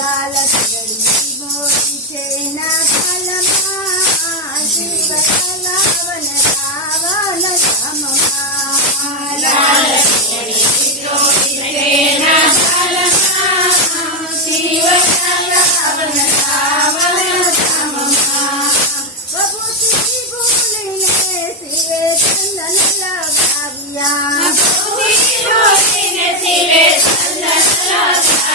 લાલ ચડી મોતી છે ના ફલમાં શિવ તલાવન રાવણ ધામમાં લાલ ચડી મોતી છે ના ફલમાં શિવ તલાવન રાવણ ધામમાં બબુતી બોલીને શિવે ચંદન લગાવ્યા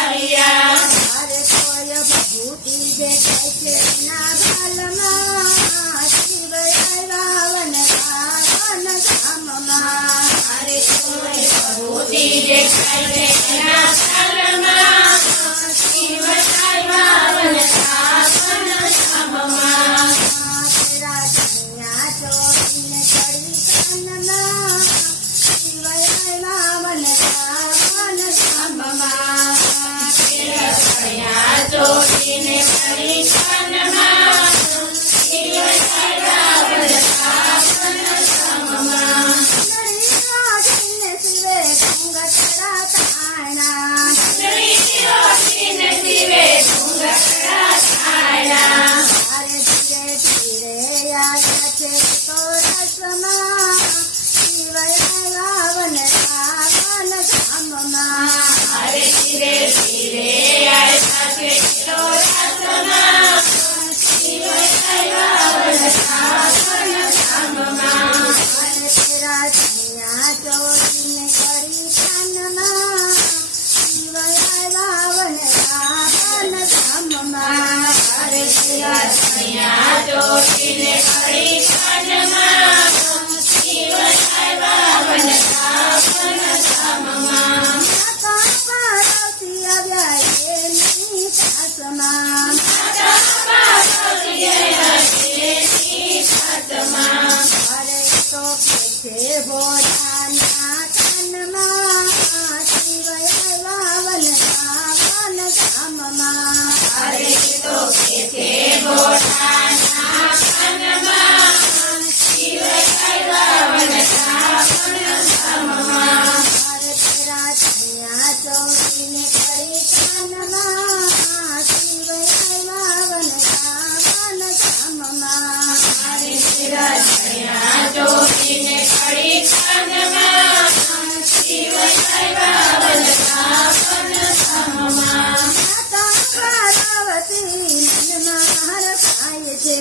મારે કોઈ ભભૂતિ દેખાય છે ના બાલમાં શિવ રાવણ રાવણ ધામમાં મારે કોઈ ભભૂતિ દેખાય છે ના બાલમાં શિવ રાવણ રાવણ ધામમાં તેરા કન્યા ચોરીને કરી કાનમાં શિવ રાવણ રાવણ ધામમાં ચોરીને કરી કાનમાં શિવ રાવણ રાવણ ધામમાં નળીને શિવે ઘૂંઘટડા તાણા નળીને શિવે ઘૂંઘટડા તાણા તારે ધીરે ધીરે આવ્યા છે તો રસમાં શિવ રાવણ રાવણ ધામમાં તારે ધીરે ધીરે આવ્યા છે તો રસમાં શિવ રાવણ રાવણ ધામમાં તેરા કન્યા ચોરીને કરી કાનમાં શિવ રાવણ રાવણ ધામમાં તારે તેરા કન્યા ચોરીને કરી કાનમાં શિવ રાવણ રાવણ ધામમાં માતા પાર્વતી આવ્યા એની સાસમાં માતા પાર્વતી આવ્યા સાસમાં અરે તો છે ભોળાના કાનમાં શિવ રાવણ રાવણ ધામમાં અરે તો છે ભોળાના કાનમાં શિવ રાવણ રાવણ ધામમાં અરે તેરા કન્યા ચોરીને કરી કાનમાં શિવ રાવણ રાવણ ધામમાં અરે તેરા કન્યા ચોરીને કરી કાનમાં શિવ રાવણ રાવણ ધામમાં માતા પાર્વતી મનમાં હરખાય છે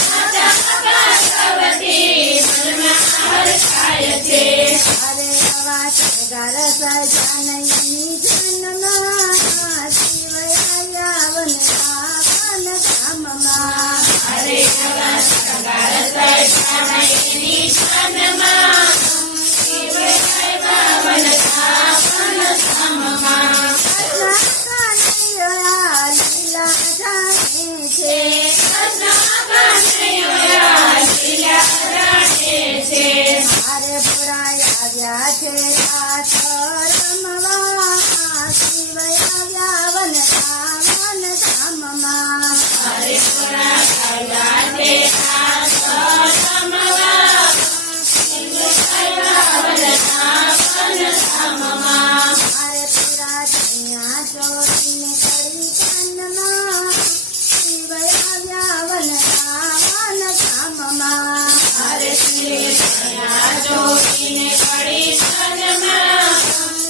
માતા પાર્વતી મનમાં હરખાય છે અરે આવા શણગાર સજાનયની જન્મમાં શિવ રાવણ રાવણ ધામમાં અરે આવા શણગાર સજાનયની જન્મમાં શિવ રાવણ રાવણ ધામમાં કૃષ્ણ લીલા જાણે છે મારે ભોળાય આવ્યા છે રાત રમવા શિવ રાવણ રાવણ ધામમાં મારે ભોળાય આવ્યા છે રાત રમવા શિવ રાવણ રાવણ ધામમાં મારે તેરા કન્યા ચોરીને કરી કાનમાં શિવ રાવણ રાવણ ધામમાં મારે કન્યા ચોરીને કરી કાનમાં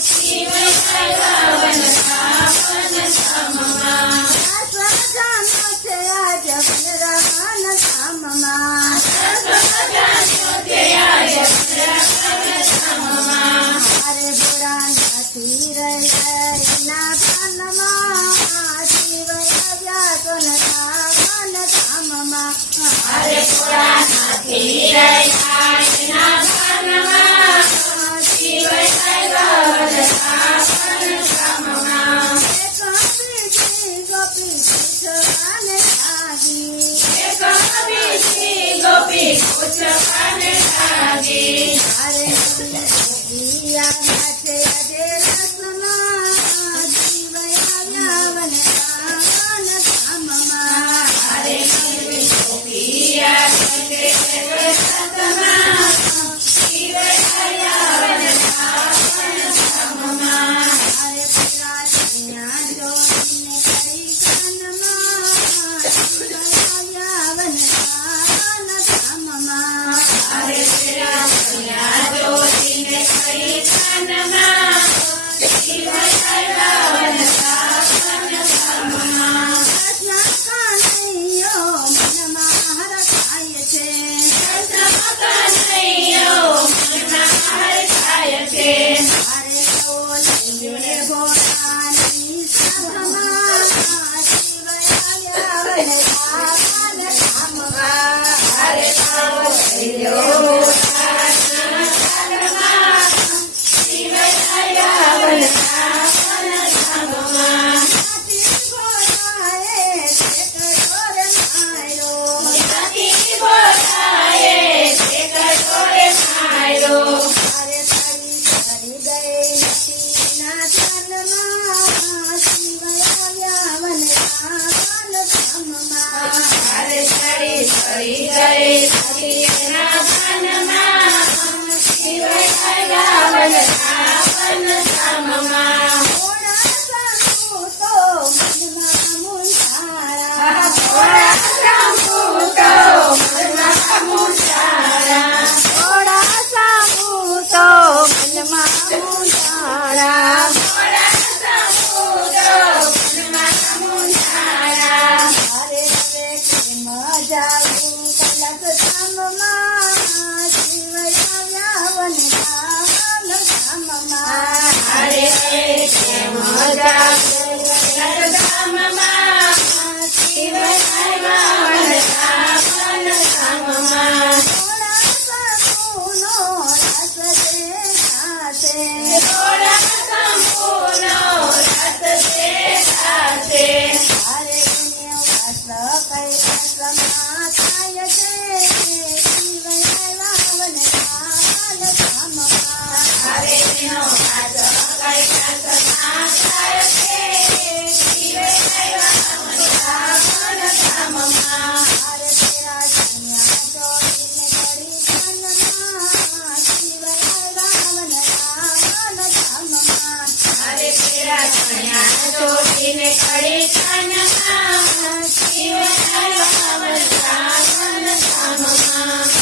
શિવ રાવણ રાવણ ધામમાં સજાનો છે આજ વનરાવણ ધામમાં સજાનો છે આજ વનરાવણ ધામમાં મારે ભોળા નથી રહી ના કાનમાં શિવ આવ્યા તો રાવણ ધામમાં મારે ભોળા નથી રહી ના કાનમાં શિવ આવ્યા રાવણ ધામમાં ગોપી પૂછવાને લાગી ગોપી પૂછવાને લાગી મારે આવ્યા છે આજે રસમાં શિવ રાવણ રાવણ ધામમાં મારે ગોપી આવ્યા છે રસમાં શિવ રાવણ રાવણ ધામમાં મારે પેલા કન્યા જોઈને કરી ધામમાં શિવ આવ્યા વનરાવન ધામમાં કૃષ્ણ કનૈયો મનમાં હરખાય છે કૃષ્ણ કનૈયો મનમાં હરખાય છે અરે ઓલૈયે ભોળાની સભામાં શિવ આવ્યા વનરાવન ધામમાં અરે ઓલૈયો ભોળાના સભામાં શિવ આવ્યા વનરાવન ધામમાં હાથી ઘોડાએ ઠેકડો રે માર્યો હાથી ઘોડાએ ઠેકડો રે માર્યો અરે તારી કરી ગઈ નદીના જન્મમાં શિવ આવ્યા વનરાવન ધામમાં અરે તારી કરી ગઈ નદીના જન્મમાં શિવ આવ્યા વનરાવન ધામમાં ભોળા શંભુ તો મનમાં મૂંઝાયા ભોળા શંભુ તો મનમાં મૂંઝાયા ભોળા શંભુ તો મનમાં મૂંઝાયા ભોળા શંભુ તો મનમાં મૂંઝાયા અરે હવે કેમ જાવું કૈલાસ ધામમાં શિવ આવ્યા વનરાવન ધામમાં અરે કેમ જાવું કૈલાસ ધામમાં શિવ આવ્યા વનરાવન ધામમાં ભોળા શંભુનો રસ દેખાશે ભોળા શંભુનો રસ દેખાશે અરે એનો વાસ કૈલાસમાં થાય છે શિવ આવ્યા વનરાવન ધામમાં અરે એનો વાસ કૈલાસમાં થાય છે શિવ આવ્યા વનરાવન ધામમાં અરે તેરા કન્યા જોડીને કરી કાનમાં શિવ આવ્યા વનરાવન ધામમાં અરે તેરા કન્યા જોડીને કરી કાનમાં શિવ આવ્યા વનરાવન ધામમાં